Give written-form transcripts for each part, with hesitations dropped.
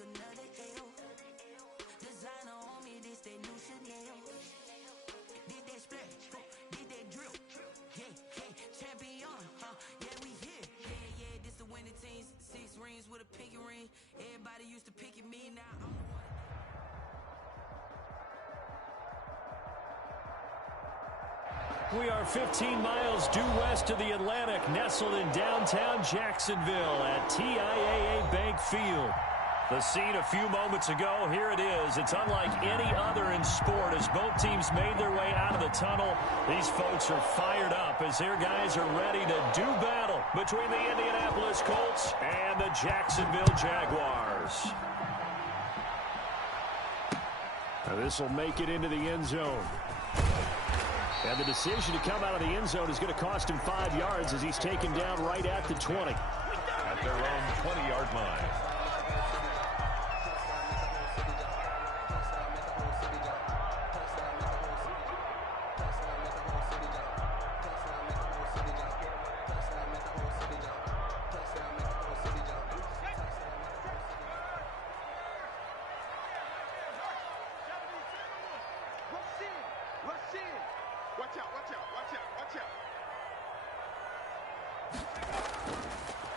another L. Designer on me, this they new Chanel. Did that splash, did that drill. Yeah, champion, yeah, we here. Yeah, this the winning teams. 6 rings with a pinky ring. Everybody used to pick at me, now I'm the one. We are 15 miles due west of the Atlantic, nestled in downtown Jacksonville at TIAA Bank Field. The scene a few moments ago, here it is. It's unlike any other in sport as both teams made their way out of the tunnel. These folks are fired up as their guys are ready to do battle between the Indianapolis Colts and the Jacksonville Jaguars. Now this will make it into the end zone. And the decision to come out of the end zone is going to cost him 5 yards as he's taken down right at the 20. At their own 20-yard line.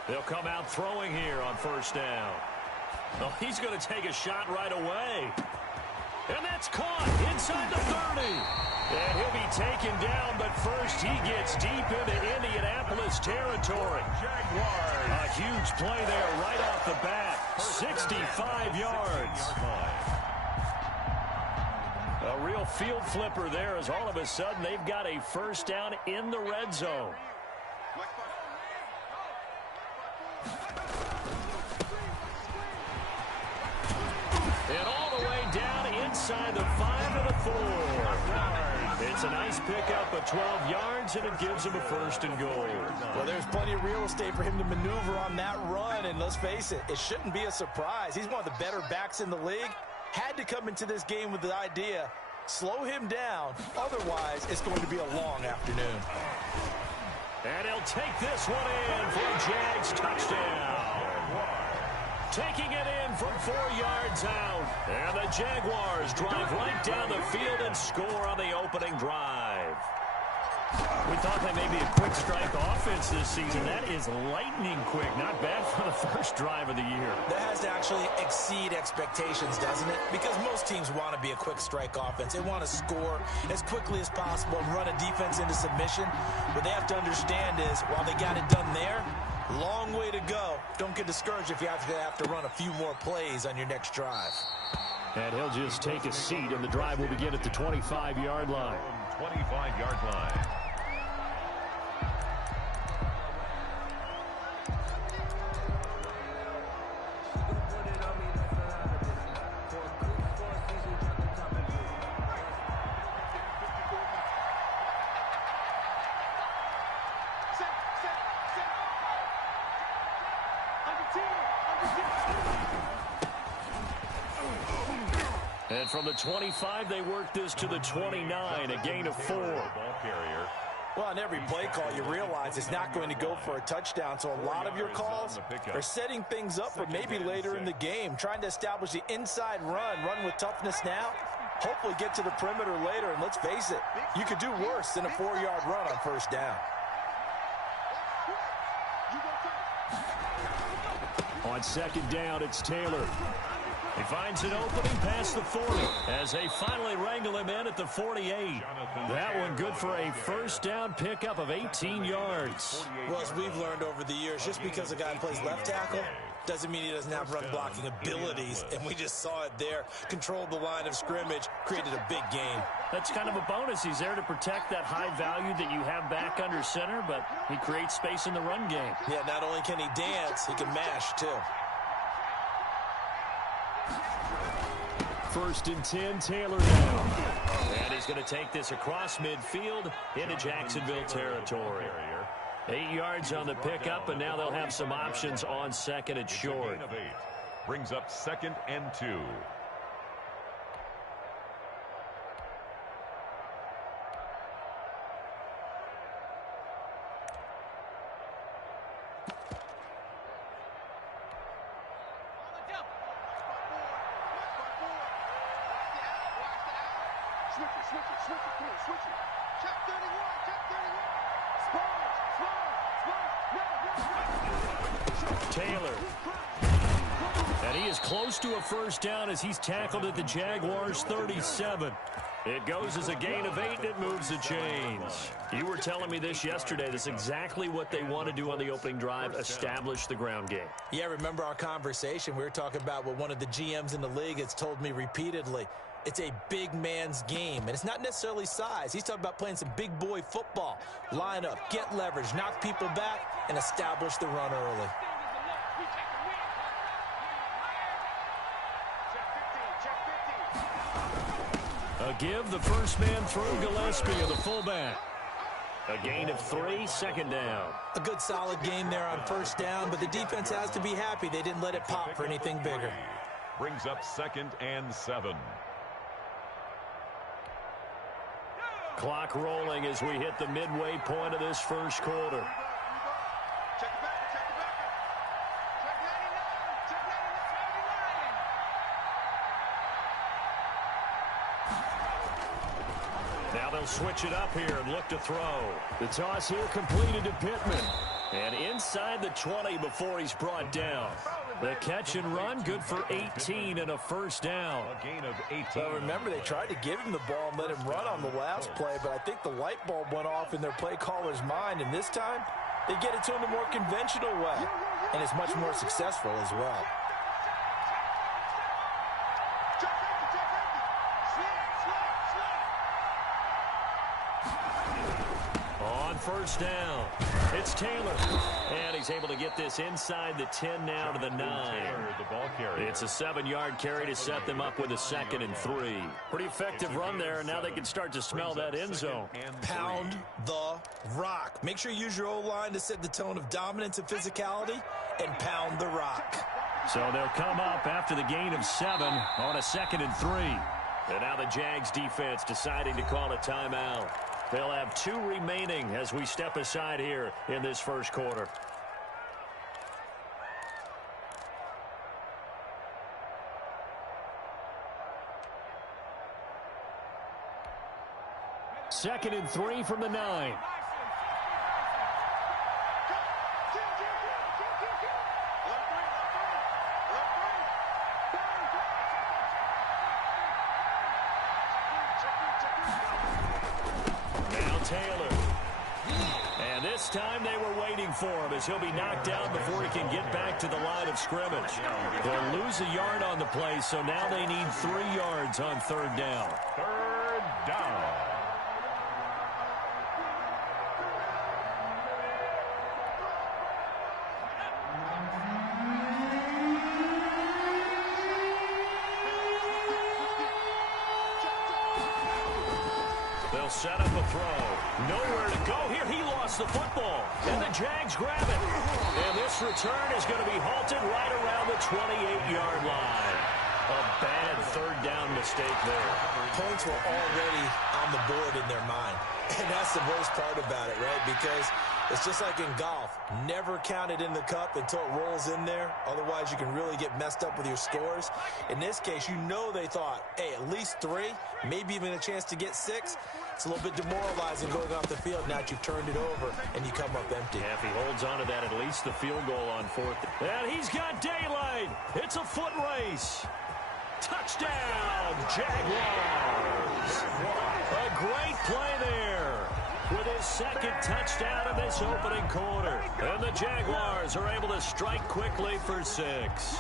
They'll come out throwing here on first down. Oh, he's going to take a shot right away. And that's caught inside the 30. And he'll be taken down, but first he gets deep into Indianapolis territory. Jaguars. A huge play there right off the bat. 65 yards. A real field flipper there as all of a sudden they've got a first down in the red zone. And all the way down inside the 5 to the 4. It's a nice pickup of 12 yards, and it gives him a first and goal. Well, there's plenty of real estate for him to maneuver on that run, and let's face it, it shouldn't be a surprise. He's one of the better backs in the league. Had to come into this game with the idea, slow him down, otherwise it's going to be a long afternoon. And he'll take this one in for a Jags touchdown. Taking it in from 4 yards out. And the Jaguars drive right down the field and score on the opening drive. We thought that may be a quick strike offense this season. That is lightning quick. Not bad for the first drive of the year. That has to actually exceed expectations, doesn't it? Because most teams want to be a quick strike offense. They want to score as quickly as possible and run a defense into submission. What they have to understand is, while they got it done there, long way to go. Don't get discouraged if you have to run a few more plays on your next drive. And he'll just take a seat, and the drive will begin at the 25-yard line. 25-yard line. And from the 25, they work this to the 29, a gain of 4. Ball carrier. Well, on every play call, you realize it's not going to go for a touchdown, so a lot of your calls are setting things up for maybe later in the game, trying to establish the inside run with toughness now, hopefully get to the perimeter later, and let's face it, you could do worse than a 4-yard run on first down. On second down, it's Taylor. He finds an opening past the 40 as they finally wrangle him in at the 48. That one good for a first down pickup of 18 yards. Well, as we've learned over the years, just because a guy plays left tackle doesn't mean he doesn't have run blocking abilities, and we just saw it there. Controlled the line of scrimmage, created a big gain. That's kind of a bonus. He's there to protect that high value that you have back under center, but he creates space in the run game. Yeah, not only can he dance, he can mash too. First and 10, Taylor now. And he's going to take this across midfield into Jacksonville territory. 8 yards on the pickup, and now they'll have some options on second and short. Brings up 2nd and 2. Taylor. And he is close to a first down as he's tackled at the Jaguars' 37. It goes as a gain of 8, and it moves the chains. You were telling me this yesterday. That's exactly what they want to do on the opening drive, establish the ground game. Yeah, remember our conversation? We were talking about what one of the GMs in the league has told me repeatedly. It's a big man's game, and it's not necessarily size. He's talking about playing some big boy football. Line up, get leverage, knock people back, and establish the run early. A give, the first man through Gillespie of the fullback. A gain of 3, second down. A good solid game there on first down, but the defense has to be happy they didn't let it pop for anything bigger. Brings up 2nd and 7. Clock rolling as we hit the midway point of this first quarter. Now they'll switch it up here and look to throw. The toss here completed to Pittman. And inside the 20 before he's brought down. The catch and run, good for 18 and a first down. A gain of 18. Well, remember, they tried to give him the ball and let him run on the last play, but I think the light bulb went off in their play caller's mind, and this time they get it to him the more conventional way, and it's much more successful as well. On first down, it's Taylor. And he's able to get this inside the 10 now to the 9. The ball carrier. It's a 7-yard carry to set them up with a 2nd and 3. Pretty effective run there, and now they can start to smell that end zone. Pound the rock. Make sure you use your O-line to set the tone of dominance and physicality, and pound the rock. So they'll come up after the gain of 7 on a 2nd and 3. And now the Jags defense deciding to call a timeout. They'll have 2 remaining as we step aside here in this first quarter. Second and 3 from the 9. Taylor. And this time they were waiting for him as he'll be knocked down before he can get back to the line of scrimmage. They'll lose a yard on the play, so now they need 3 yards on 3rd down. 3rd down. They'll set up a throw. Nowhere to go here. He lost the football. And the Jags grab it. And this return is going to be halted right around the 28-yard line. A bad 3rd down mistake there. Points were already on the board in their mind. And that's the worst part about it, right? Because it's just like in golf. Never count it in the cup until it rolls in there. Otherwise, you can really get messed up with your scores. In this case, you know they thought, hey, at least 3, maybe even a chance to get 6. It's a little bit demoralizing going off the field now that you've turned it over and you come up empty. Yeah, if he holds on to that, at least the field goal on 4th. And he's got daylight. It's a foot race. Touchdown, Jaguars. A great play there with his 2nd touchdown of this opening quarter. And the Jaguars are able to strike quickly for 6.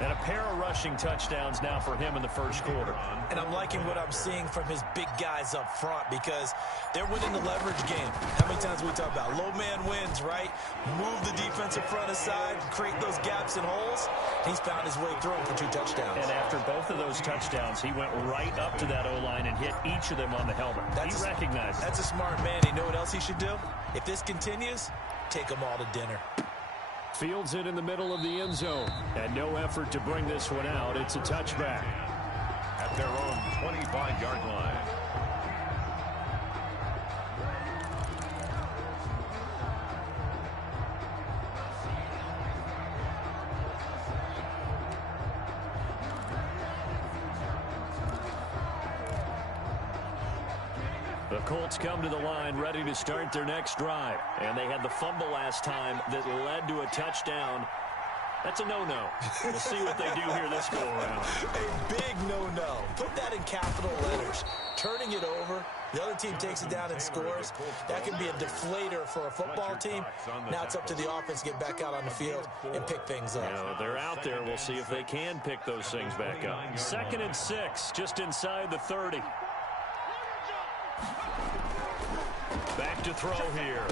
And a pair of rushing touchdowns now for him in the first quarter. And I'm liking what I'm seeing from his big guys up front because they're winning the leverage game. How many times we talk about low man wins, right? Move the defensive front aside, create those gaps and holes. He's found his way through them for 2 touchdowns. And after both of those touchdowns, he went right up to that O-line and hit each of them on the helmet. He recognized it. That's a smart man. You know what else he should do? If this continues, take them all to dinner. Fields it in the middle of the end zone. And no effort to bring this one out. It's a touchback. At their own 25-yard line. The Colts come to the line ready to start their next drive. And they had the fumble last time that led to a touchdown. That's a no-no. We'll see what they do here this go-around. A big no-no. Put that in capital letters. Turning it over, the other team takes it down and scores. That can be a deflator for a football team. Now it's up to the offense to get back out on the field and pick things up. You know, they're out there. We'll see if they can pick those things back up. 2nd and 6, just inside the 30. Back to throw here.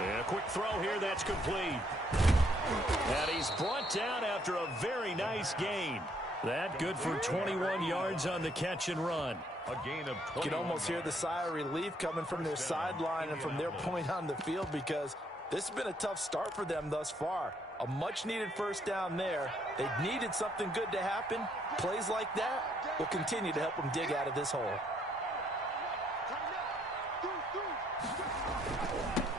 And a quick throw here. That's complete. And he's brought down after a very nice gain. That good for 21 yards on the catch and run. A gain of 20. You can almost hear the sigh of relief coming from their sideline and from their point on the field, because this has been a tough start for them thus far. A much-needed first down there. They needed something good to happen. Plays like that will continue to help them dig out of this hole.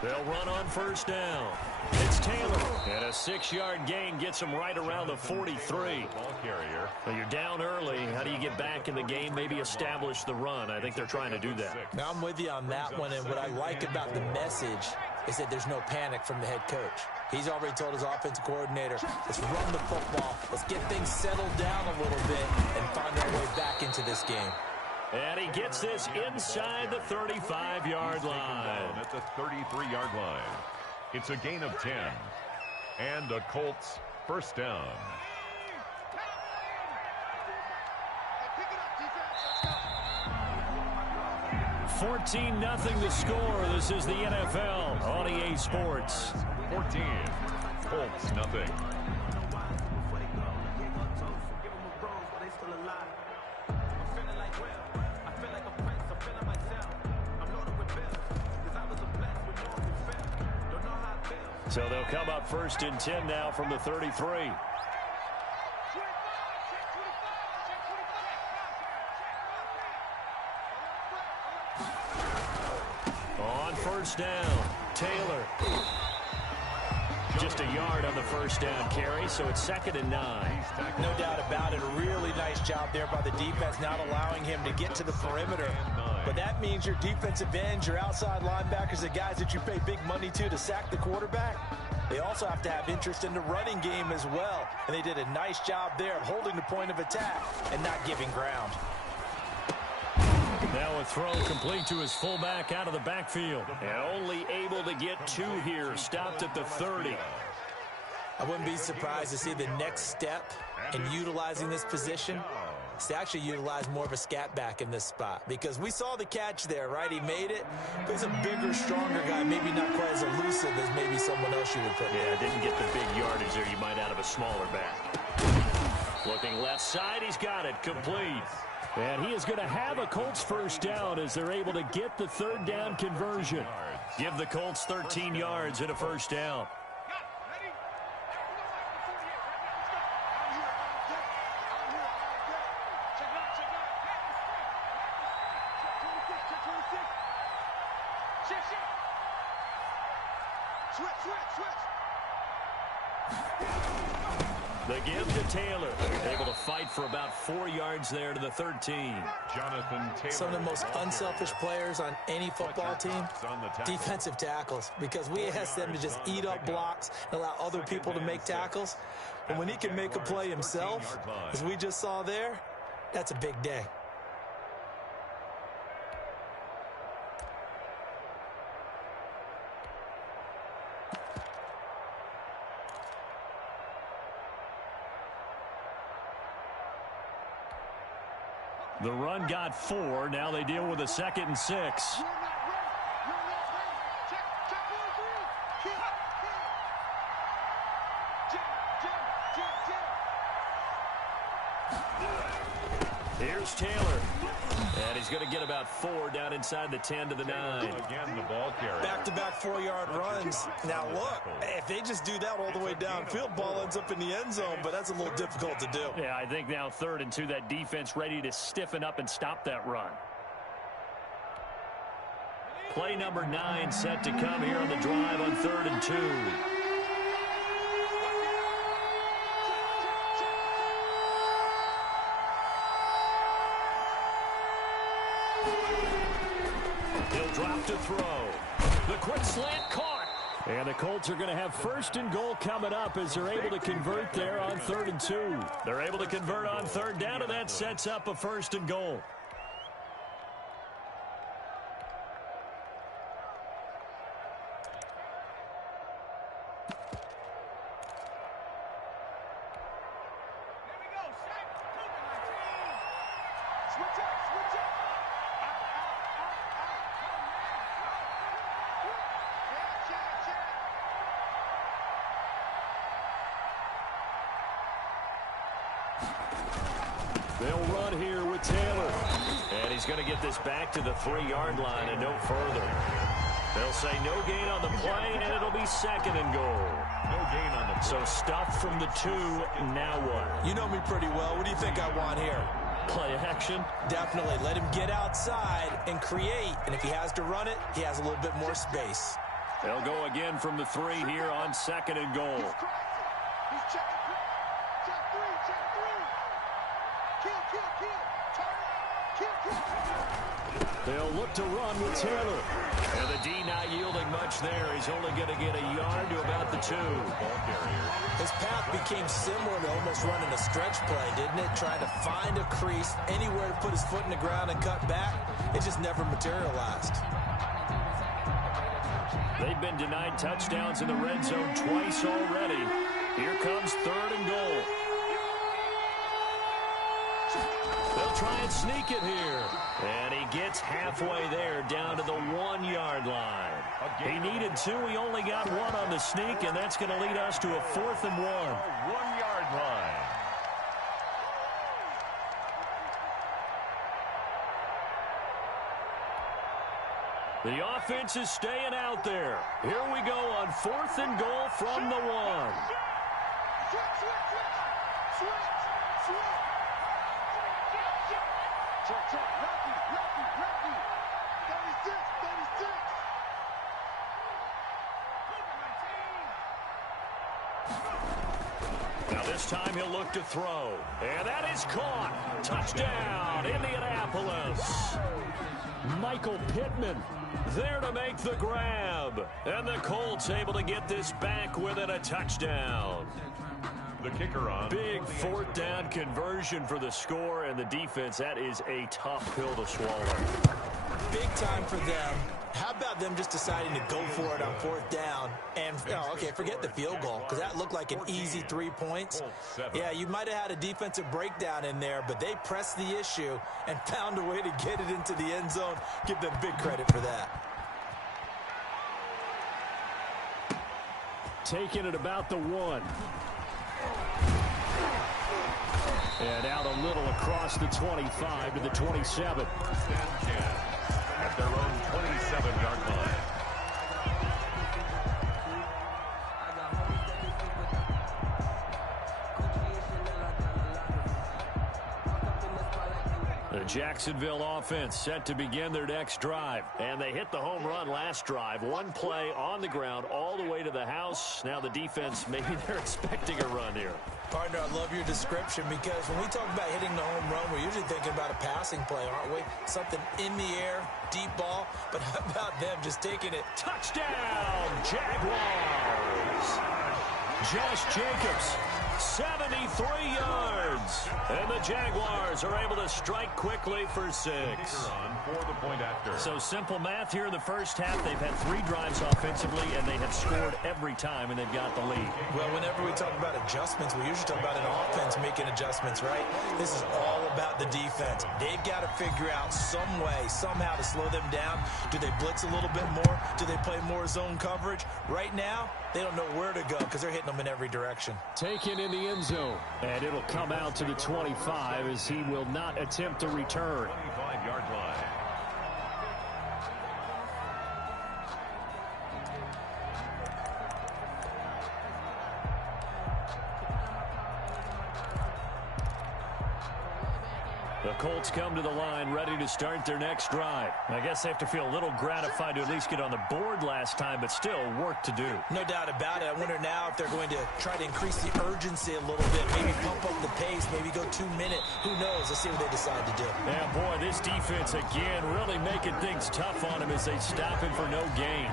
They'll run on first down. It's Taylor. And a 6-yard gain gets him right around the 43. Ball carrier. Well, you're down early. How do you get back in the game? Maybe establish the run. I think they're trying to do that. Now, I'm with you on that one, and what I like about the message is that there's no panic from the head coach. He's already told his offensive coordinator, let's run the football, let's get things settled down a little bit and find our way back into this game. And he gets this inside the 35-yard line. At the 33-yard line. It's a gain of 10. And a Colts first down. 14-0 the score. This is the NFL on EA Sports. 14. Colts, nothing. So they'll come up 1st and 10 now from the 33. On first down, Taylor. Just a yard on the first down carry, so it's 2nd and 9. No doubt about it. A really nice job there by the defense, not allowing him to get to the perimeter. But that means your defensive ends, your outside linebackers, the guys that you pay big money to sack the quarterback, they also have to have interest in the running game as well. And they did a nice job there of holding the point of attack and not giving ground. Now a throw complete to his fullback out of the backfield. And only able to get 2 here. Stopped at the 30. I wouldn't be surprised to see the next step in utilizing this position is to actually utilize more of a scat back in this spot. Because we saw the catch there, right? He made it. But he's a bigger, stronger guy, maybe not quite as elusive as maybe someone else you would put there. Yeah, didn't get the big yardage there you might out of a smaller back. Looking left side, he's got it. Complete. And he is going to have a Colts first down as they're able to get the 3rd down conversion. Give the Colts 13 yards and a first down. The give to Taylor. Able to fight for about 4 yards there to the 13. Jonathan Taylor. Some of the most unselfish players on any football team, defensive tackles, because we ask them to just eat up blocks and allow other people to make tackles. And when he can make a play himself, as we just saw there, that's a big day. The run got 4. Now they deal with a 2nd and 6. Here's Taylor. And he's going to get about 4 down inside the 10 to the 9. Again, the ball carrier. Back-to-back 4-yard runs. Now, look, if they just do that all the way downfield, ball ends up in the end zone, but that's a little difficult to do. Yeah, I think now 3rd and 2, that defense ready to stiffen up and stop that run. Play number 9 set to come here on the drive on 3rd and 2. He'll drop to throw. The quick slant caught. And the Colts are going to have 1st and goal coming up as they're able to convert there on 3rd and 2. They're able to convert on 3rd down, and that sets up a 1st and goal. They'll run here with Taylor. And he's going to get this back to the 3-yard line and no further. They'll say no gain on the play, and it'll be 2nd and goal. No gain on the play. So stuff from the 2. Now what? You know me pretty well. What do you think I want here? Play action? Definitely. Let him get outside and create. And if he has to run it, he has a little bit more space. They'll go again from the 3 here on 2nd and goal. He's checking. Check 3. Kill. They'll look to run with Taylor. And the D not yielding much there. He's only going to get a yard to about the 2. His path became similar to almost running a stretch play, didn't it? Trying to find a crease, anywhere to put his foot in the ground and cut back. It just never materialized. They've been denied touchdowns in the red zone twice already. Here comes 3rd and goal. They'll try and sneak it here. And he gets halfway there down to the 1-yard line. He needed 2. He only got 1 on the sneak, and that's going to lead us to a 4th and 1. 1-yard line. The offense is staying out there. Here we go on 4th and goal from the 1. Check. Rocky. 36. Now this time he'll look to throw. And that is caught. Touchdown, Indianapolis. Michael Pittman there to make the grab. And the Colts able to get this back within a touchdown. The kicker on. Big 4th down conversion for the score, and the defense, that is a tough pill to swallow. Big time for them. How about them just deciding to go for it on 4th down? And, okay, forget the field goal, because that looked like an easy 3 points. Yeah, you might have had a defensive breakdown in there, but they pressed the issue and found a way to get it into the end zone. Give them big credit for that. Taking it about the 1. And out a little across the 25 to the 27. At their own 27-yard line. The Jacksonville offense set to begin their next drive. And they hit the home run last drive. 1 play on the ground all the way to the house. Now the defense, maybe they're expecting a run here. Partner, I love your description, because when we talk about hitting the home run, we're usually thinking about a passing play, aren't we? Something in the air, deep ball. But how about them just taking it? Touchdown, Jaguars! Josh Jacobs, 73 yards. And the Jaguars are able to strike quickly for 6. For the point after. So simple math here in the first half. They've had 3 drives offensively, and they have scored every time, and they've got the lead. Well, whenever we talk about adjustments, we usually talk about an offense making adjustments, right? This is all about the defense. They've got to figure out some way, somehow to slow them down. Do they blitz a little bit more? Do they play more zone coverage? Right now, they don't know where to go because they're hitting them in every direction. Taken in the end zone, and it'll come out to the 25 as he will not attempt to return. 25-yard line. The Colts come to the line ready to start their next drive. I guess they have to feel a little gratified to at least get on the board last time, but still work to do. No doubt about it. I wonder now if they're going to try to increase the urgency a little bit, maybe pump up the pace, maybe go 2 minute. Who knows? Let's see what they decide to do. Yeah, boy, this defense again really making things tough on him as they stop him for no gain.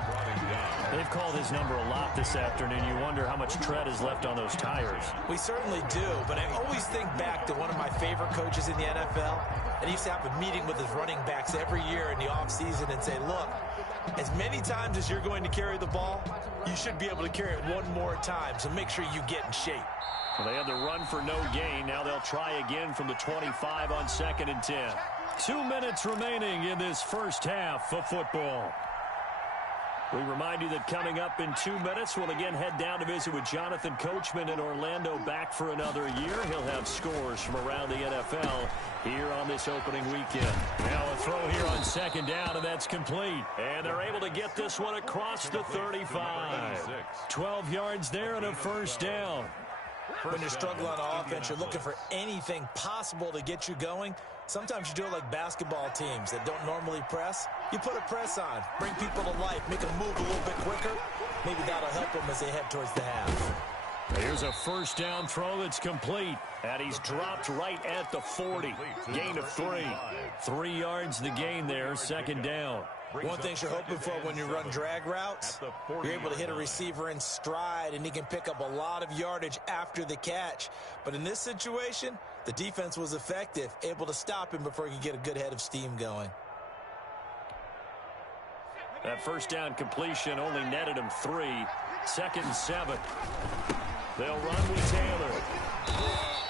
They've called his number a lot this afternoon. You wonder how much tread is left on those tires. We certainly do, but I always think back to one of my favorite coaches in the NFL, and he used to have a meeting with his running backs every year in the offseason and say, look, as many times as you're going to carry the ball, you should be able to carry it one more time, so make sure you get in shape. Well, they had the run for no gain. Now they'll try again from the 25 on 2nd and 10. 2 minutes remaining in this first half of football. We remind you that coming up in 2 minutes, we'll again head down to visit with Jonathan Coachman in Orlando, back for another year. He'll have scores from around the NFL here on this opening weekend. Now a throw here on 2nd down, and that's complete. And they're able to get this one across the 35. 12 yards there and a first down. When you're struggling on offense, you're looking for anything possible to get you going. Sometimes you do it like basketball teams that don't normally press. You put a press on, bring people to life, make them move a little bit quicker. Maybe that'll help them as they head towards the half. Here's a first down throw that's complete. And he's dropped right at the 40. Gain of 3. 3 yards the gain there, 2nd down. One thing you're hoping for when you run drag routes, you're able to hit a receiver in stride, and he can pick up a lot of yardage after the catch. But in this situation, the defense was effective, able to stop him before he could get a good head of steam going. That first down completion only netted him 3. 2nd and 7. They'll run with Taylor.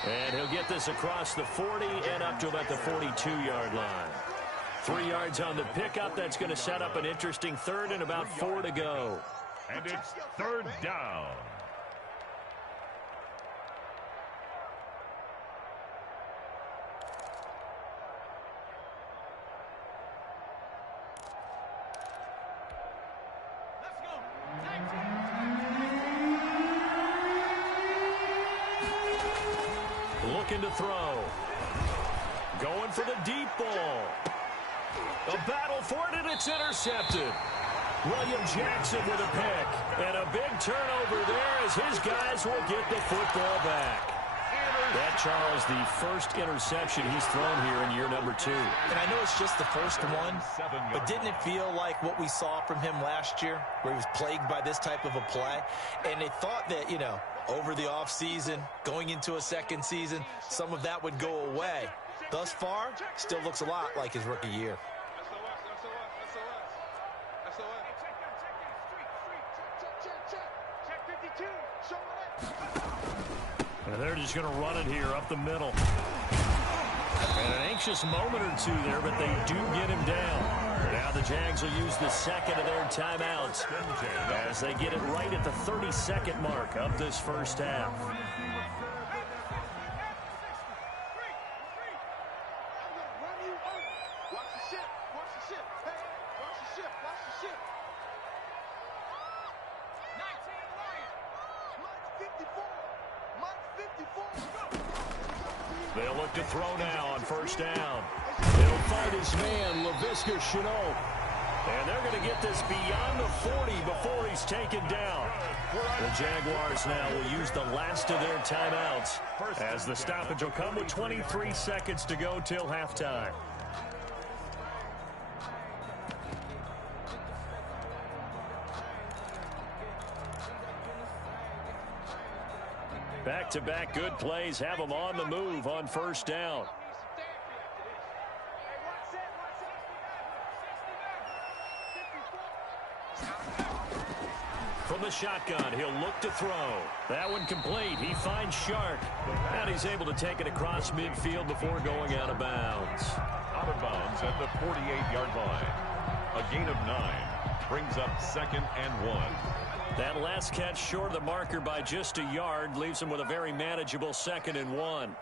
And he'll get this across the 40 and up to about the 42-yard line. 3 yards on the pickup. That's going to set up an interesting 3rd and about 4 to go. And it's 3rd down. Looking to throw. Going for the deep ball. A battle for it, and it's intercepted. William Jackson with a pick. And a big turnover there as his guys will get the football back. That, Charles, the first interception he's thrown here in year number 2. And I know it's just the first one, but didn't it feel like what we saw from him last year, where he was plagued by this type of a play? And they thought that, you know, over the offseason, going into a second season, some of that would go away. Thus far, still looks a lot like his rookie year. And they're just going to run it here up the middle. And an anxious moment or two there, but they do get him down. Now the Jags will use the second of their timeouts as they get it right at the 32nd mark of this first half. They'll look to throw now on first down. He'll find his man, LaVisca Chenault. And they're going to get this beyond the 40 before he's taken down. The Jaguars now will use the last of their timeouts as the stoppage will come with 23 seconds to go till halftime. Back-to-back good plays have them on the move on first down. From the shotgun, he'll look to throw. That one complete. He finds Shark. And he's able to take it across midfield before going out of bounds. Out of bounds at the 48-yard line. A gain of 9 brings up 2nd and 1. That last catch short of the marker by just a yard leaves him with a very manageable 2nd and 1.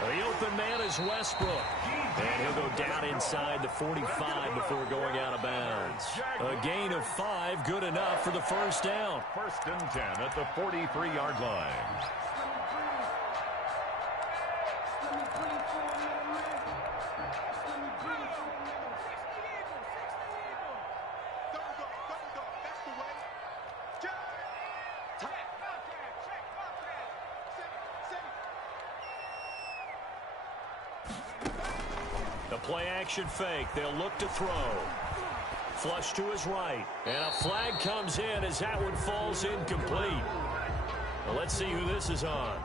The open man is Westbrook. And he'll go down inside the 45 before going out of bounds. A gain of 5, good enough for the first down. 1st and 10 at the 43-yard line. The play-action fake. They'll look to throw. Flush to his right. And a flag comes in as that one falls incomplete. Well, let's see who this is on.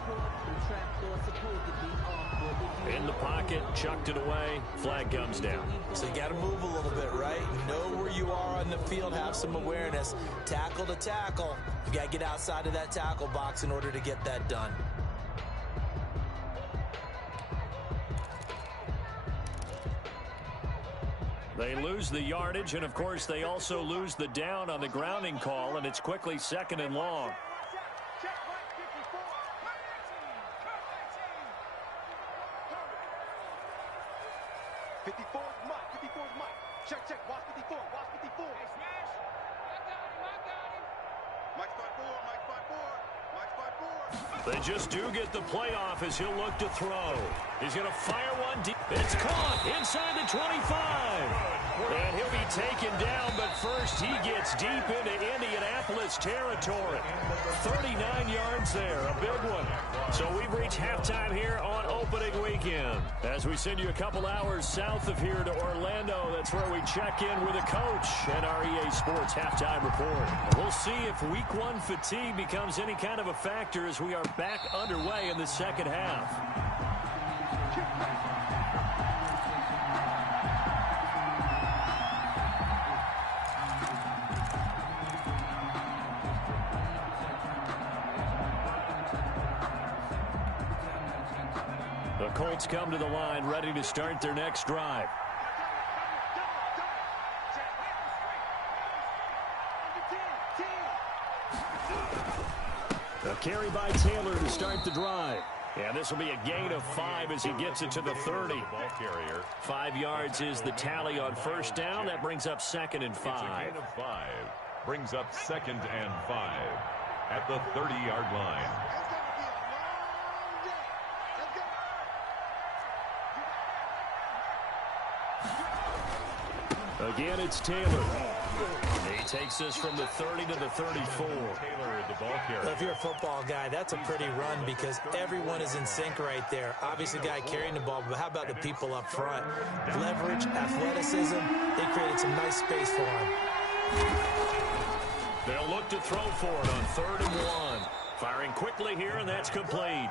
In the pocket, chucked it away. Flag comes down. So you got to move a little bit, right? Know where you are on the field. Have some awareness. Tackle to tackle. You got to get outside of that tackle box in order to get that done. They lose the yardage, and, of course, they also lose the down on the grounding call, and it's quickly 2nd and long. They just do get the playoff as he'll look to throw. He's going to fire one deep. It's caught inside the 25. And he'll be taken down, but first he gets deep into Indianapolis territory. 39 yards there, a big one. So we've reached halftime here on opening weekend. As we send you a couple hours south of here to Orlando, that's where we check in with a coach and our EA Sports halftime report. We'll see if week 1 fatigue becomes any kind of a factor as we are back underway in the second half. The Colts come to the line ready to start their next drive. A carry by Taylor to start the drive. And this will be a gain of 5 as he gets it to the 30. Ball carrier. 5 yards is the tally on first down. That brings up 2nd and 5. It's a gain of 5. Brings up 2nd and 5 at the 30-yard line. Again, it's Taylor. He takes us from the 30 to the 34. Taylor, the ball carrier. If you're a football guy, that's a pretty run because everyone is in sync right there. Obviously, the guy carrying the ball, but how about the people up front? Leverage, athleticism, they created some nice space for him. They'll look to throw for it on 3rd and 1. Firing quickly here, and that's complete.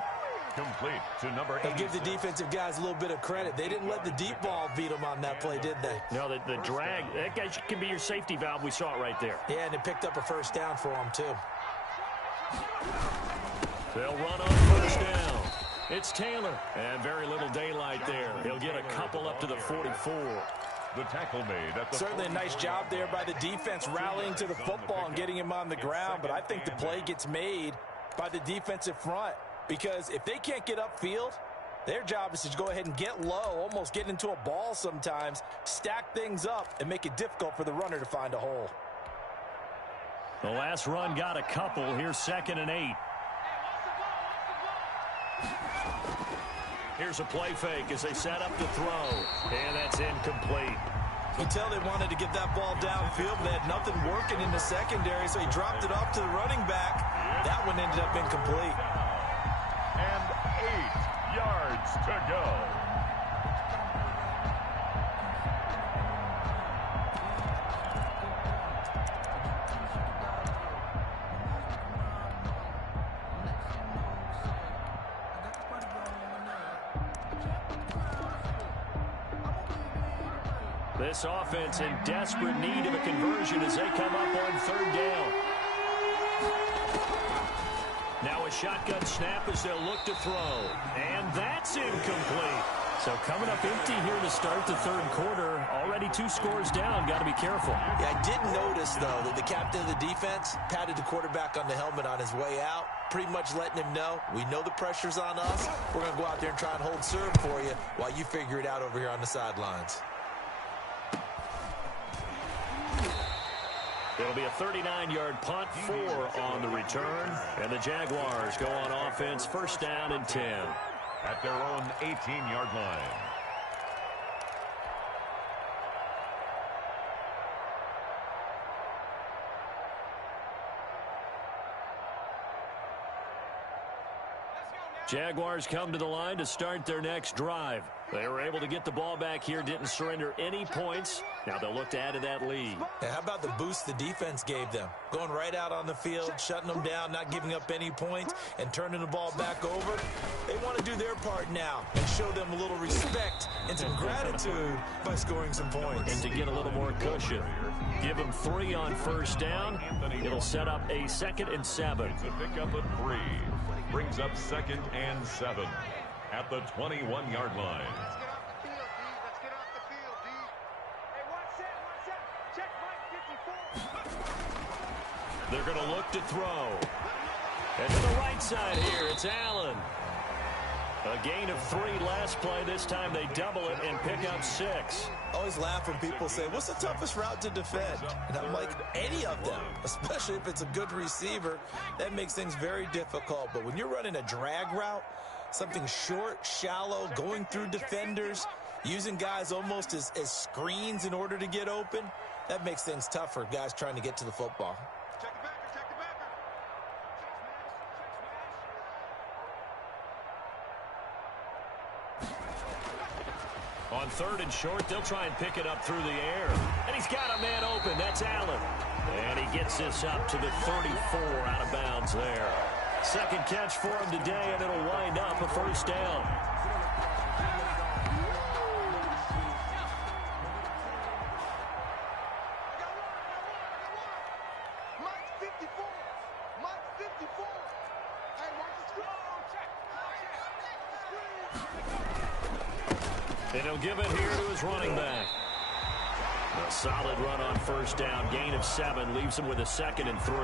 Complete to number 8. They'll give the defensive guys a little bit of credit. They didn't let the deep ball beat them on that play, did they? No, the drag, that guy can be your safety valve. We saw it right there. Yeah, and they picked up a first down for them, too. They'll run on first down. It's Taylor, and very little daylight there. He'll get a couple up to the 44. The tackle made at the Certainly a nice job there by the defense rallying to the football and getting him on the ground, but I think the play gets made by the defensive front. Because if they can't get upfield, their job is to go ahead and get low, almost get into a ball sometimes, stack things up, and make it difficult for the runner to find a hole. The last run got a couple. Here's 2nd and 8. Here's a play fake as they set up to throw. And that's incomplete. You can tell they wanted to get that ball downfield, but they had nothing working in the secondary, so he dropped it off to the running back. That one ended up incomplete. And 8 yards to go. This offense in desperate need of a conversion as they come up on 3rd down. Now a shotgun snap as they'll look to throw. And that's incomplete. So coming up empty here to start the third quarter. Already 2 scores down. Got to be careful. Yeah, I did notice, though, that the captain of the defense patted the quarterback on the helmet on his way out, pretty much letting him know, we know the pressure's on us. We're going to go out there and try and hold serve for you while you figure it out over here on the sidelines. It'll be a 39-yard punt, 4 on the return. And the Jaguars go on offense, first down and 10. At their own 18-yard line. Jaguars come to the line to start their next drive. They were able to get the ball back here, didn't surrender any points. Now they'll look to add to that lead. And how about the boost the defense gave them? Going right out on the field, shutting them down, not giving up any points, and turning the ball back over. They want to do their part now and show them a little respect and some gratitude by scoring some points. And to get a little more cushion. Give them 3 on first down. It'll set up a 2nd and 7. It's a pickup of 3. Brings up 2nd and 7 at the 21-yard line. Let's get off the field, D. Let's get off the field, D. Hey, one set. Check Mike 54. They're going to look to throw. And to the right side here, it's Allen. A gain of 3 last play. This time they double it and pick up 6. Always laugh when people say, what's the toughest route to defend? And I'm like, any of them, especially if it's a good receiver. That makes things very difficult. But when you're running a drag route, something short, shallow, going through defenders, using guys almost as screens in order to get open, that makes things tough for guys trying to get to the football. Check the backer. On 3rd and short, they'll try and pick it up through the air. And he's got a man open. That's Allen. And he gets this up to the 34 out of bounds there. 2nd catch for him today, and it'll wind up a first down. Mike 54. Mike 54. Hey, watch the screen. And he'll give it here to his running back. A solid run on first down. Gain of 7 leaves him with a 2nd and 3.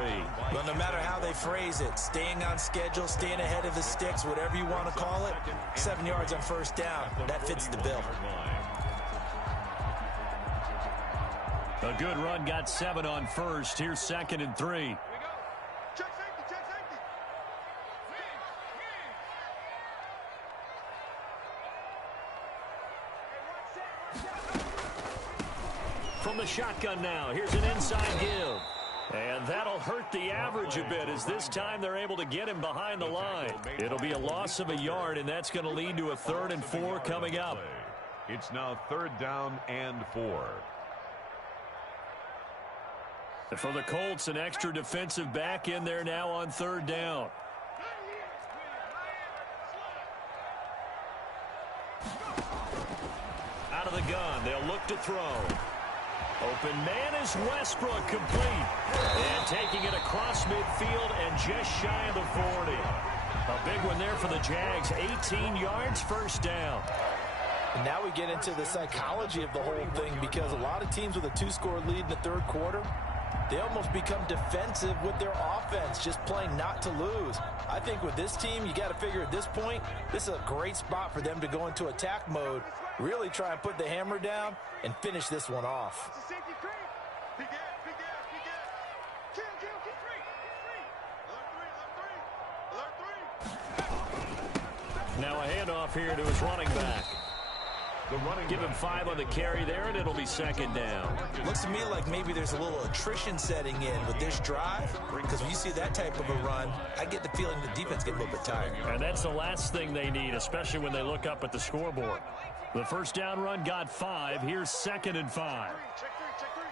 Well, no matter how they phrase it, staying on schedule, staying ahead of the sticks, whatever you want to call it, 7 yards on first down, that fits the bill. A good run, got 7 on first. Here's 2nd and 3. Check safety. From the shotgun now, here's an inside give. And that'll hurt the average a bit as this time they're able to get him behind the line. It'll be a loss of a yard, and that's going to lead to a 3rd and 4 coming up. It's now 3rd down and 4. For the Colts, an extra defensive back in there now on 3rd down. Out of the gun, they'll look to throw. Open man is Westbrook, complete. And taking it across midfield and just shy of the 40. A big one there for the Jags. 18 yards, first down. And now we get into the psychology of the whole thing, because a lot of teams with a 2-score lead in the 3rd quarter, they almost become defensive with their offense, just playing not to lose. I think with this team, you got to figure at this point, this is a great spot for them to go into attack mode, really try and put the hammer down and finish this one off. It's a safety creep. Big gap. Kill. Get free. Alert 3. Now a handoff here to his running back. Give him 5 on the carry there, and it'll be 2nd down. Looks to me like maybe there's a little attrition setting in with this drive, because when you see that type of a run, I get the feeling the defense get a little bit tired. And that's the last thing they need, especially when they look up at the scoreboard. The first down run got 5. Here's 2nd and 5. Check three.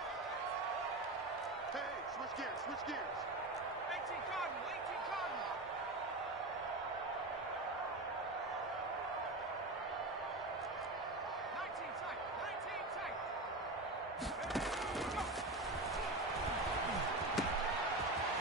Hey, switch gears. 18 Cardinal.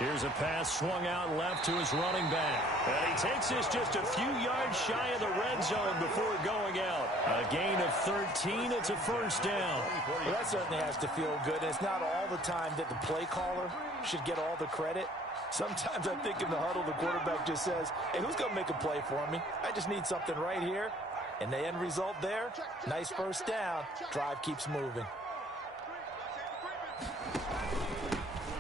Here's a pass swung out left to his running back. And he takes this just a few yards shy of the red zone before going out. A gain of 13. It's a first down. Well, that certainly has to feel good. It's not all the time that the play caller should get all the credit. Sometimes I think in the huddle, the quarterback just says, hey, who's going to make a play for me? I just need something right here. And the end result there, nice first down. Drive keeps moving.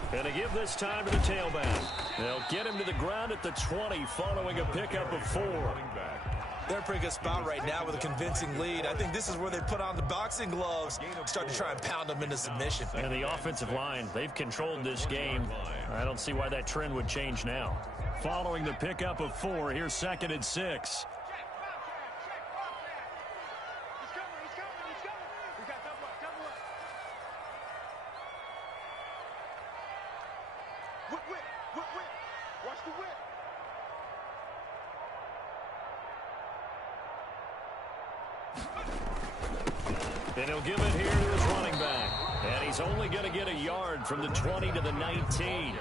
Going to give this time to the tailback. They'll get him to the ground at the 20 following a pickup of 4. They're in a pretty good spot right now with a convincing lead. I think this is where they put on the boxing gloves, start to try and pound them into submission. And the offensive line, they've controlled this game. I don't see why that trend would change now. Following the pickup of 4, here's 2nd and 6. Watch the whip. And he'll give it here to his running back. And he's only going to get a yard from the 20 to the 19.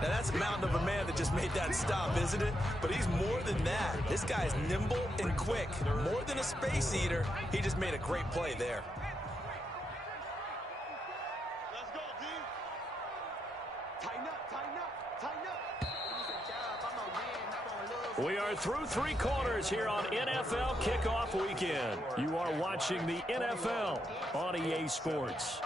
Now, that's a mountain of a man that just made that stop, isn't it? But he's more than that. This guy's nimble and quick. More than a space eater, he just made a great play there. Let's go, D. Tighten up, tighten up, tighten up. We are through 3 quarters here on NFL Kickoff Weekend. You are watching the NFL on EA Sports.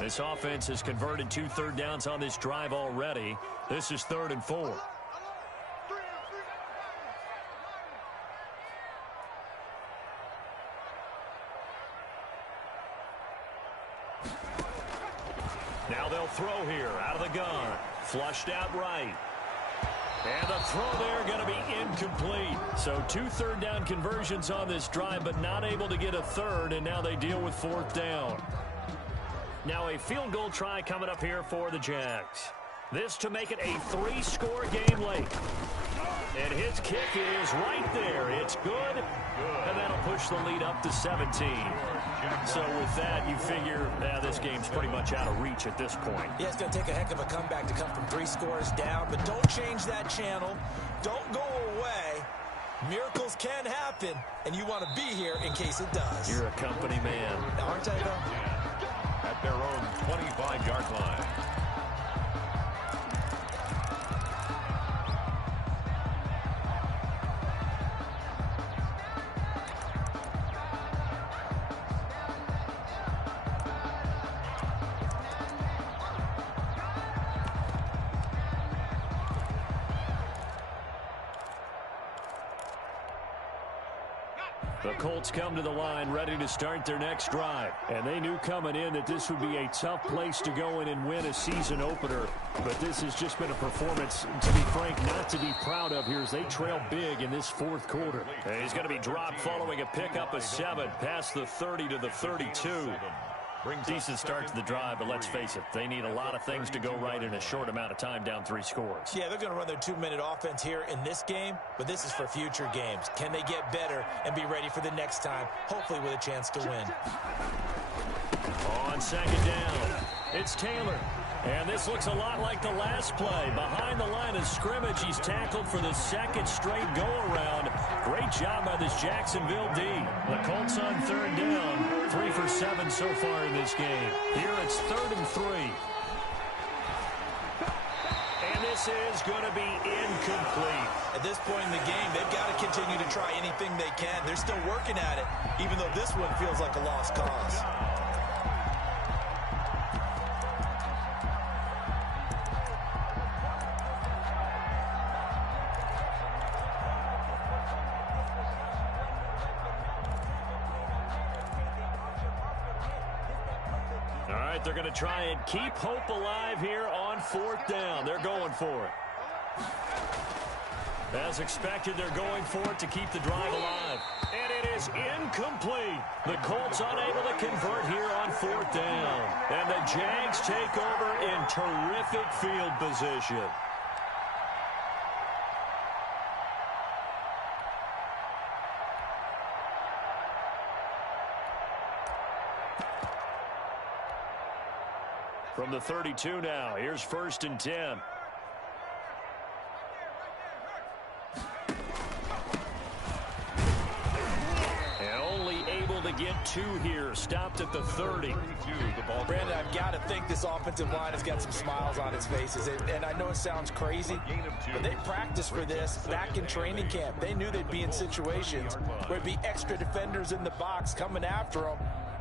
This offense has converted 2 third downs on this drive already. This is 3rd and 4. Now they'll throw here out of the gun. Flushed out right. And the throw there going to be incomplete. So 2 third down conversions on this drive, but not able to get a third, and now they deal with 4th down. Now a field goal try coming up here for the Jags. This to make it a 3-score game late. And his kick is right there. It's good. And that'll push the lead up to 17. So with that, you figure this game's pretty much out of reach at this point. Yeah, it's going to take a heck of a comeback to come from 3 scores down. But don't change that channel. Don't go away. Miracles can happen. And you want to be here in case it does. You're a company man. Now, aren't I, though? At their own 25-yard line. The Colts come to the line ready to start their next drive. And they knew coming in that this would be a tough place to go in and win a season opener. But this has just been a performance, to be frank, not to be proud of here as they trail big in this 4th quarter. And he's going to be dropped following a pickup of 7 past the 30 to the 32. Decent start to the drive, but let's face it, they need a lot of things to go right in a short amount of time down 3 scores. Yeah, they're going to run their 2-minute offense here in this game, but this is for future games. Can they get better and be ready for the next time, hopefully with a chance to win? On 2nd down, it's Taylor. And this looks a lot like the last play. Behind the line of scrimmage, he's tackled for the 2nd straight go-around. Great job by this Jacksonville D. The Colts on 3rd down, 3 for 7 so far in this game. Here it's 3rd and 3. And this is going to be incomplete. At this point in the game, they've got to continue to try anything they can. They're still working at it, even though this one feels like a lost cause. They're going to try and keep hope alive here on 4th down. They're going for it. As expected, they're going for it to keep the drive alive. And it is incomplete. The Colts unable to convert here on 4th down. And the Jags take over in terrific field position. From the 32 now, here's 1st and 10. And only able to get 2 here. Stopped at the 30. Brandon, I've got to think this offensive line has got some smiles on its faces. And I know it sounds crazy, but they practiced for this back in training camp. They knew they'd be in situations where there'd be extra defenders in the box coming after them,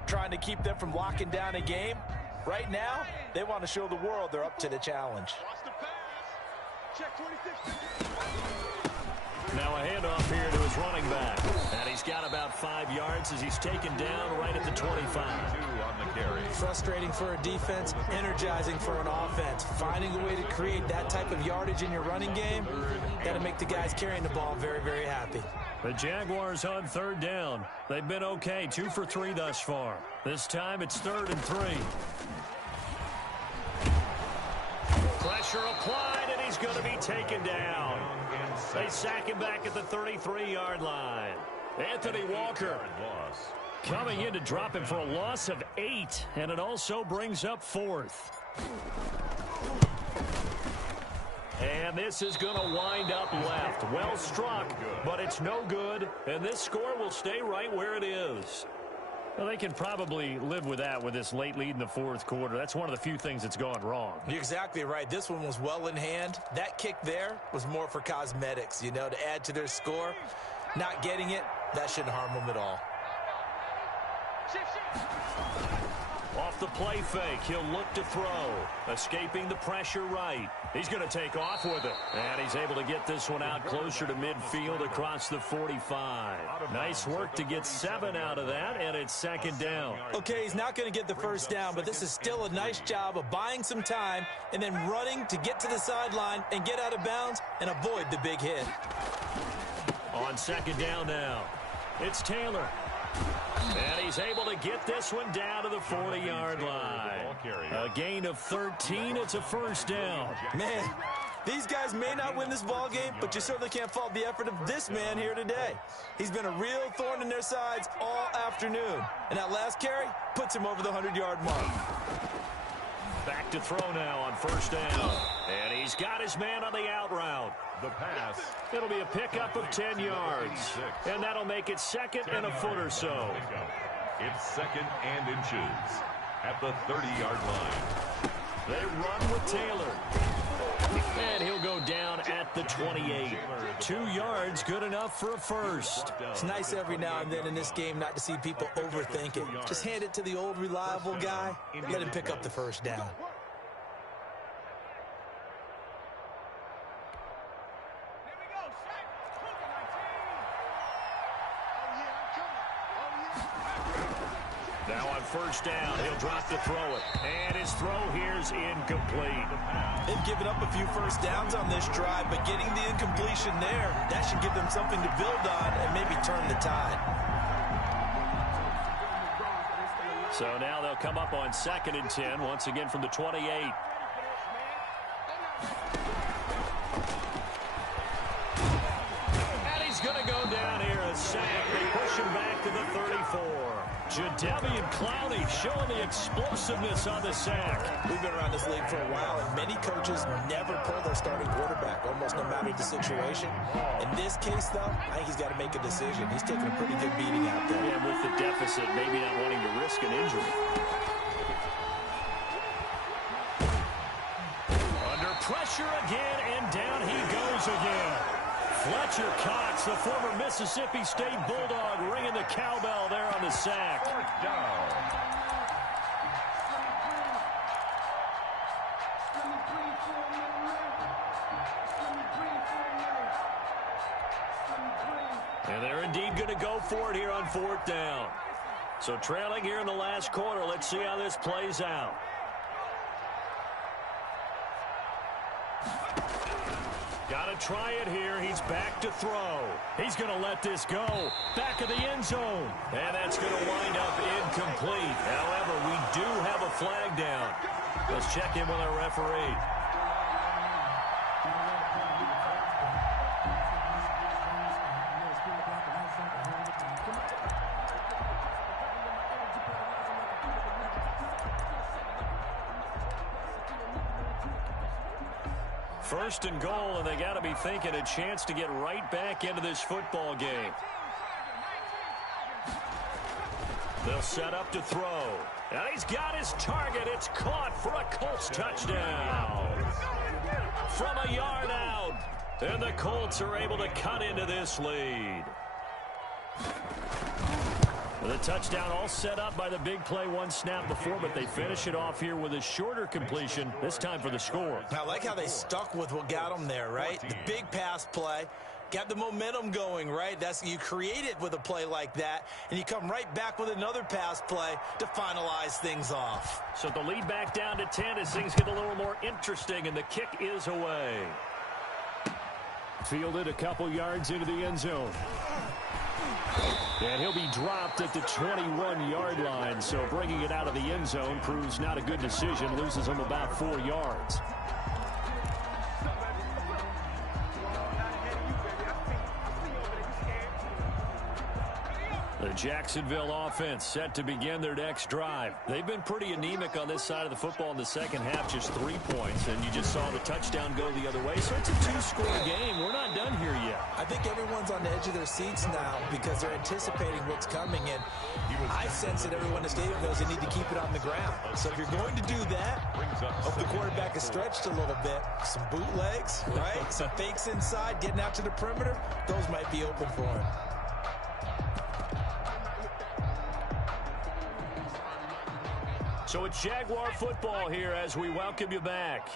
trying to keep them from locking down a game. Right now, they want to show the world they're up to the challenge. Now a handoff here to his running back. And he's got about 5 yards as he's taken down right at the 25. On the carry. Frustrating for a defense, energizing for an offense. Finding a way to create that type of yardage in your running game, that'll make the guys carrying the ball very, very happy. The Jaguars on 3rd down. They've been okay, 2 for 3 thus far. This time it's 3rd and 3. Pressure applied, and he's going to be taken down. They sack him back at the 33-yard line. Anthony Walker coming in to drop him for a loss of 8, and it also brings up 4th. And this is going to wind up left. Well struck, but it's no good, and this score will stay right where it is. Well, they can probably live with that with this late lead in the 4th quarter. That's one of the few things that's gone wrong. You're exactly right. This one was well in hand. That kick there was more for cosmetics, you know, to add to their score. Not getting it, that shouldn't harm them at all. Off the play fake, he'll look to throw. Escaping the pressure right. He's going to take off with it. And he's able to get this one out closer to midfield across the 45. Nice work to get 7 out of that, and it's 2nd down. Okay, he's not going to get the 1st down, but this is still a nice job of buying some time and then running to get to the sideline and get out of bounds and avoid the big hit. On 2nd down now, it's Taylor. And he's able to get this one down to the 40-yard line. A gain of 13. It's a 1st down. Man, these guys may not win this ball game, but you certainly can't fault the effort of this man here today. He's been a real thorn in their sides all afternoon. And that last carry puts him over the 100-yard mark. Back to throw now on 1st down. And he's got his man on the out route. The pass. It'll be a pickup of 10 yards. And that'll make it 2nd and a foot or so. It's 2nd and inches at the 30-yard line. They run with Taylor. And he'll go down at the 28. 2 yards, good enough for a 1st. It's nice every now and then in this game not to see people overthink it. Just hand it to the old reliable guy and let him pick up the 1st down. Now on 1st down, he'll drop to throw it. And his throw here's incomplete. They've given up a few 1st downs on this drive, but getting the incompletion there, that should give them something to build on and maybe turn the tide. So now they'll come up on 2nd and 10, once again from the 28. And he's going to go down here, a sack. They push him back to the 34. Jadeveon Clowney showing the explosiveness on the sack. We've been around this league for a while, and many coaches never pull their starting quarterback, almost no matter the situation. In this case, though, I think he's got to make a decision. He's taking a pretty good beating out there. Yeah, with the deficit, maybe not wanting to risk an injury. Under pressure again, and down he goes again. Fletcher Cox, the former Mississippi State Bulldog, ringing the cowbell there on the sack. And they're indeed going to go for it here on 4th down. So trailing here in the last quarter, let's see how this plays out. Got to try it here. He's back to throw. He's going to let this go. Back of the end zone. And that's going to wind up incomplete. However, we do have a flag down. Let's check in with our referee. First and goal, and they got to be thinking a chance to get right back into this football game. They'll set up to throw. And he's got his target. It's caught for a Colts touchdown. From a yard out. And the Colts are able to cut into this lead. The touchdown all set up by the big play one snap before, but they finish it off here with a shorter completion, this time for the score. I like how they stuck with what got them there, right? The big pass play, got the momentum going, right? You create it with a play like that, and you come right back with another pass play to finalize things off. So the lead back down to 10 as things get a little more interesting, and the kick is away. Fielded a couple yards into the end zone. And he'll be dropped at the 21-yard line, so bringing it out of the end zone proves not a good decision, loses him about 4 yards. The Jacksonville offense set to begin their next drive. They've been pretty anemic on this side of the football in the second half, just 3 points, and you just saw the touchdown go the other way. So it's a 2-score game. We're not done here yet. I think everyone's on the edge of their seats now because they're anticipating what's coming, and I sense that everyone in the stadium knows they need to keep it on the ground. So if you're going to do that, hope the quarterback is stretched a little bit. Some bootlegs, right? Some fakes inside, getting out to the perimeter. Those might be open for him. So it's Jaguar football here as we welcome you back.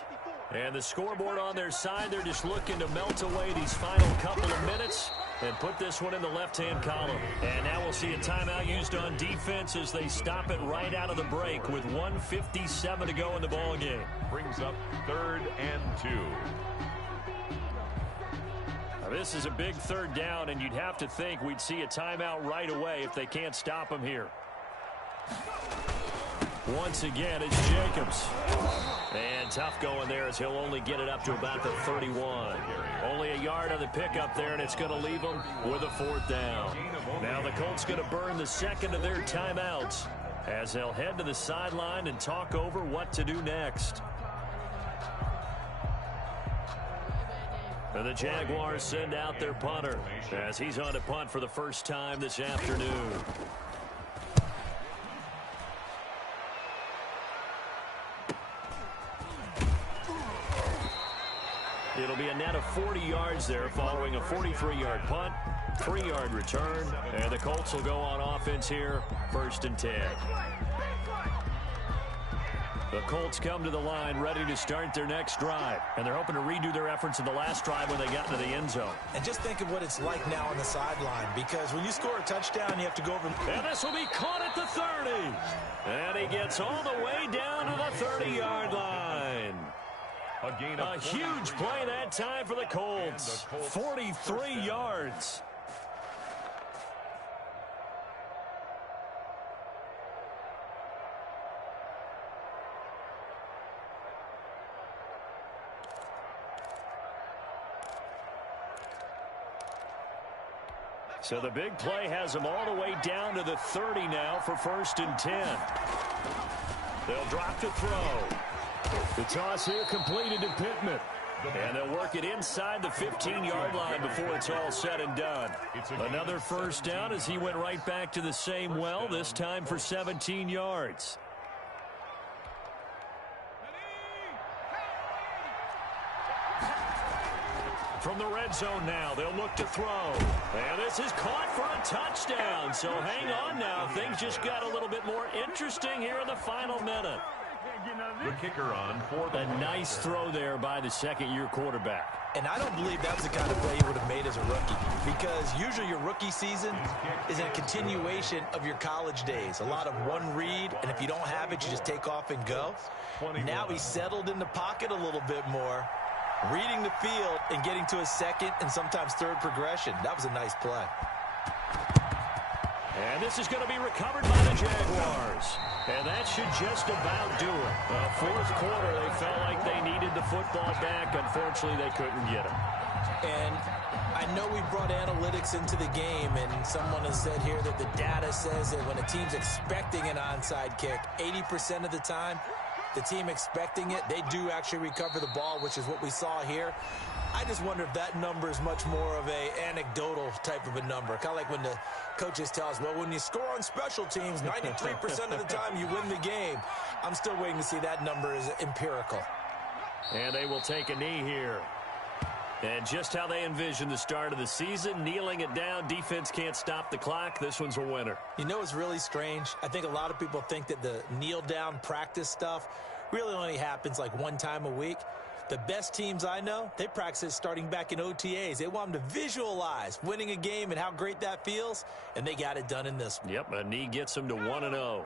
And the scoreboard on their side, they're just looking to melt away these final couple of minutes and put this one in the left-hand column. And now we'll see a timeout used on defense as they stop it right out of the break with 1:57 to go in the ball game. Brings up 3rd and 2. Now this is a big 3rd down, and you'd have to think we'd see a timeout right away if they can't stop them here. Once again, it's Jacobs. And tough going there as he'll only get it up to about the 31. Only a yard on the pickup there, and it's going to leave them with a 4th down. Now the Colts going to burn the second of their timeouts as they'll head to the sideline and talk over what to do next. And the Jaguars send out their punter as he's on to punt for the first time this afternoon. It'll be a net of 40 yards there following a 43-yard punt, 3-yard return, and the Colts will go on offense here, 1st and 10. The Colts come to the line ready to start their next drive, and they're hoping to redo their efforts in the last drive when they got into the end zone. And just think of what it's like now on the sideline, because when you score a touchdown, you have to go over. And this will be caught at the 30. And he gets all the way down to the 30-yard line. A huge play that time for the Colts. 43 yards. So the big play has them all the way down to the 30 now for 1st and 10. They'll drop to throw. The toss here completed to Pittman. And they'll work it inside the 15-yard line before it's all said and done. Another 1st down as he went right back to the same well, this time for 17 yards. From the red zone now, they'll look to throw. And this is caught for a touchdown. So hang on now. Things just got a little bit more interesting here in the final minute. The kicker on for the a nice throw there by the second-year quarterback. And I don't believe that was the kind of play he would have made as a rookie, because usually your rookie season is a continuation of your college days. A lot of one read, and if you don't have it, you just take off and go. Now he's settled in the pocket a little bit more, reading the field and getting to a second and sometimes 3rd progression. That was a nice play. And this is going to be recovered by the Jaguars. And that should just about do it. The 4th quarter, they felt like they needed the football back. Unfortunately, they couldn't get it. And I know we brought analytics into the game, and someone has said here that the data says that when a team's expecting an onside kick, 80% of the time, the team expecting it, they do actually recover the ball, which is what we saw here. I just wonder if that number is much more of a anecdotal type of a number. Kind of like when the coaches tell us, well, when you score on special teams, 93% of the time you win the game. I'm still waiting to see that number is empirical. And they will take a knee here. And just how they envision the start of the season, kneeling it down, defense can't stop the clock. This one's a winner. You know what's really strange? I think a lot of people think that the kneel-down practice stuff really only happens like one time a week. The best teams I know, they practice it starting back in OTAs. They want them to visualize winning a game and how great that feels, and they got it done in this one. Yep, a knee gets them to 1-0.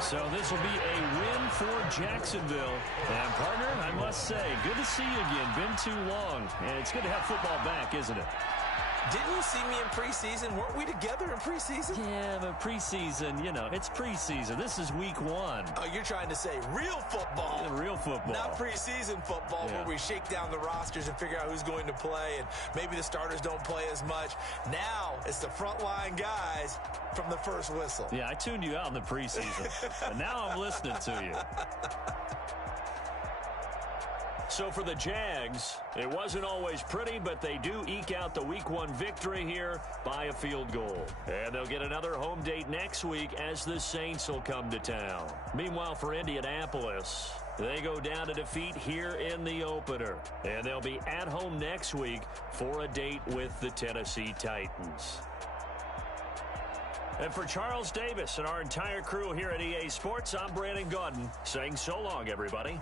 So this will be a win for Jacksonville. And, partner, I must say, good to see you again. Been too long. And it's good to have football back, isn't it? Didn't you see me in preseason? Weren't we together in preseason? Yeah, but preseason, you know, it's preseason. This is week 1. Oh, you're trying to say real football. Yeah, real football. Not preseason football where we shake down the rosters and figure out who's going to play, and maybe the starters don't play as much. Now it's the frontline guys from the first whistle. Yeah, I tuned you out in the preseason, but now I'm listening to you. So for the Jags, it wasn't always pretty, but they do eke out the Week 1 victory here by a field goal. And they'll get another home date next week as the Saints will come to town. Meanwhile, for Indianapolis, they go down to defeat here in the opener. And they'll be at home next week for a date with the Tennessee Titans. And for Charles Davis and our entire crew here at EA Sports, I'm Brandon Gaudin saying so long, everybody.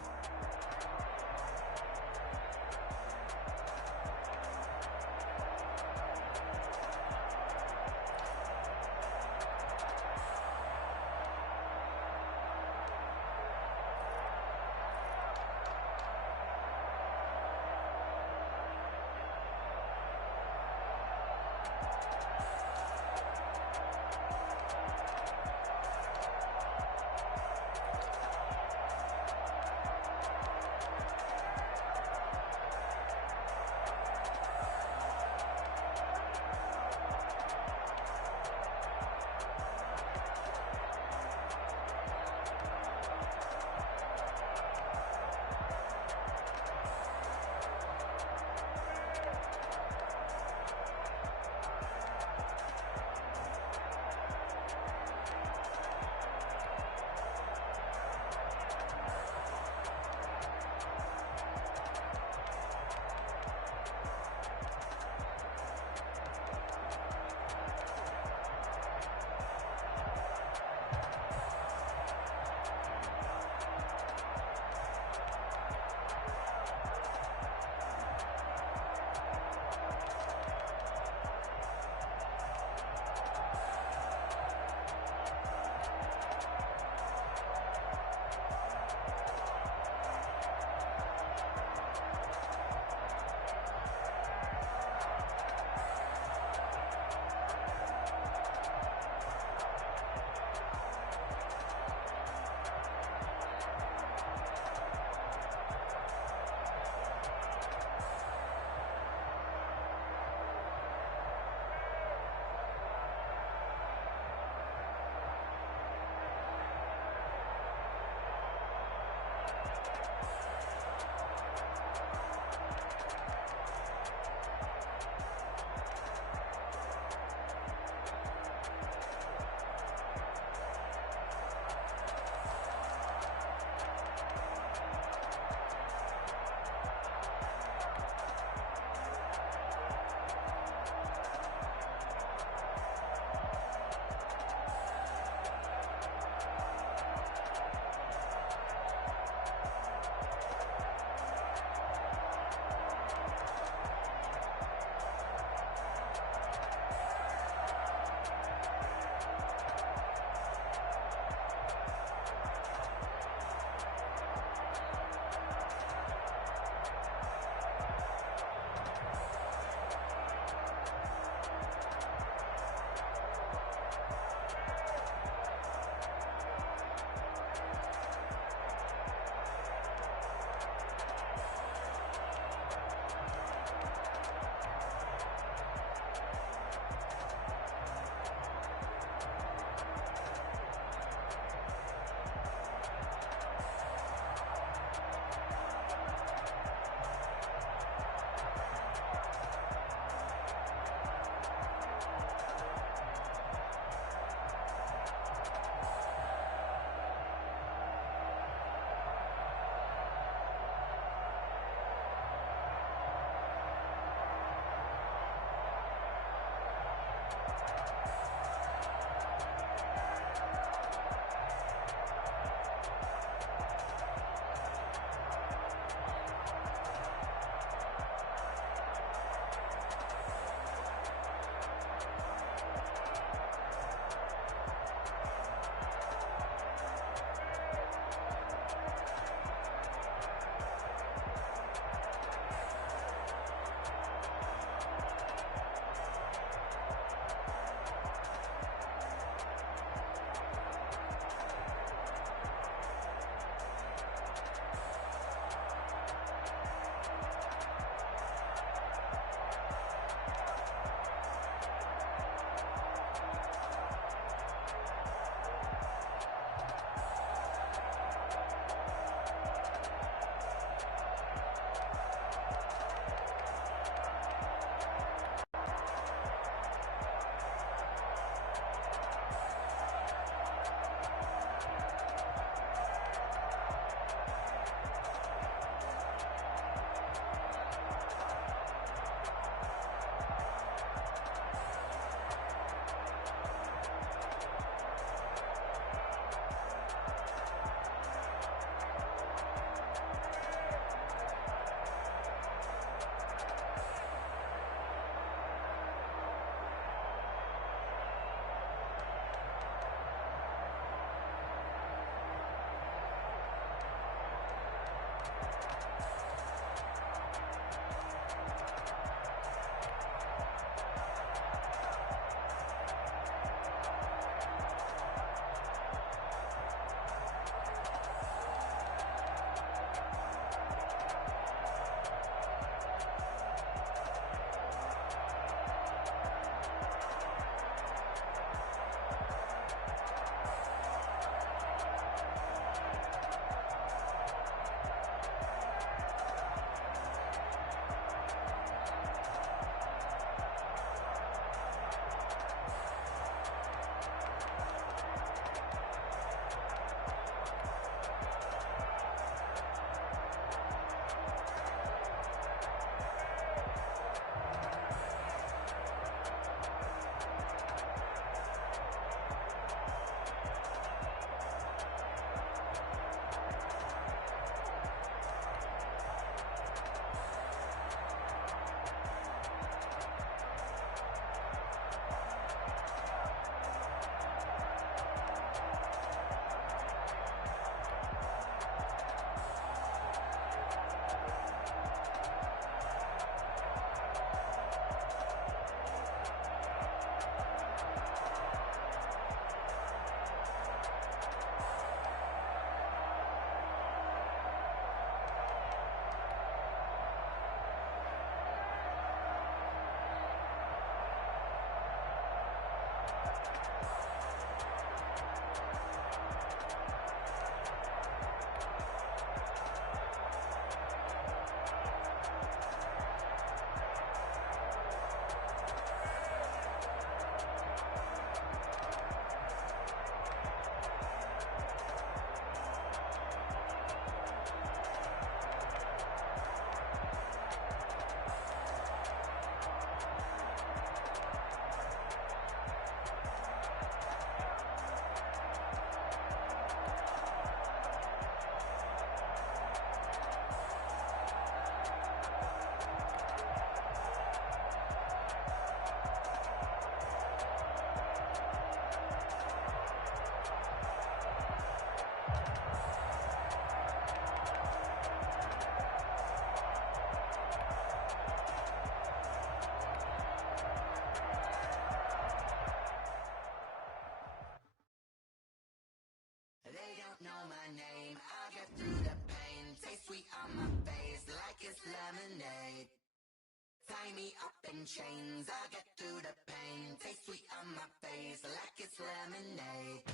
in chains. I get through the pain. Taste sweet on my face like it's lemonade.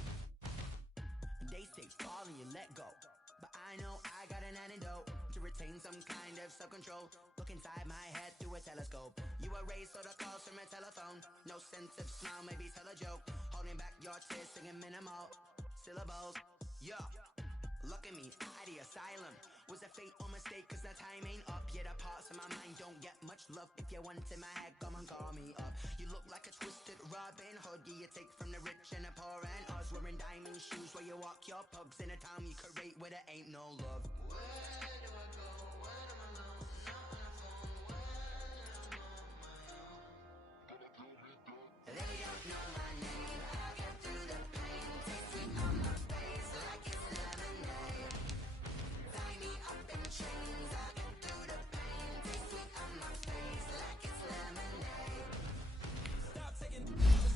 They say fall and you let go, but I know I got an antidote to retain some kind of self-control. Look inside my head through a telescope. You erase all the calls from a telephone. No sense of smile, maybe tell a joke. Holding back your tears, singing minimal syllables. Yeah, look at me, out the asylum. Was a fate or mistake, cause the time ain't up. Yet the parts of my mind don't get much love. If you want in my head, come and call me up. You look like a twisted Robin Hood. Yeah, you take from the rich and the poor and us. Wearing diamond shoes while you walk your pugs in a town you could rate where there ain't no love. Where do I go when I'm alone? Not on the phone, when I'm on my own. They don't know my name. I get through the pain. Taste sweet on my face like it's lemonade. Tie me up in chains. I get through the pain. Taste sweet on my face like it's lemonade. Stop taking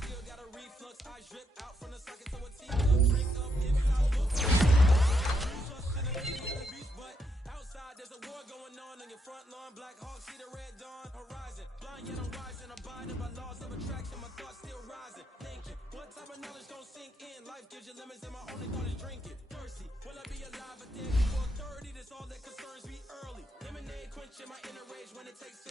still got a reflux. I drip out from the socket to a teacup. Drink up inside look. Trust in the city of the beast, but outside there's a war going on your front lawn. Black Hawk see the red dawn horizon. Blind yet I'm rising. Abiding by laws of attraction. My thoughts still rising. Thinking, what type of knowledge don't sink in? Life gives you limits and my only thought is drinking. Thirsty, will I be alive a day before 30? That's all that concerns me early. Lemonade quenching my inner rage when it takes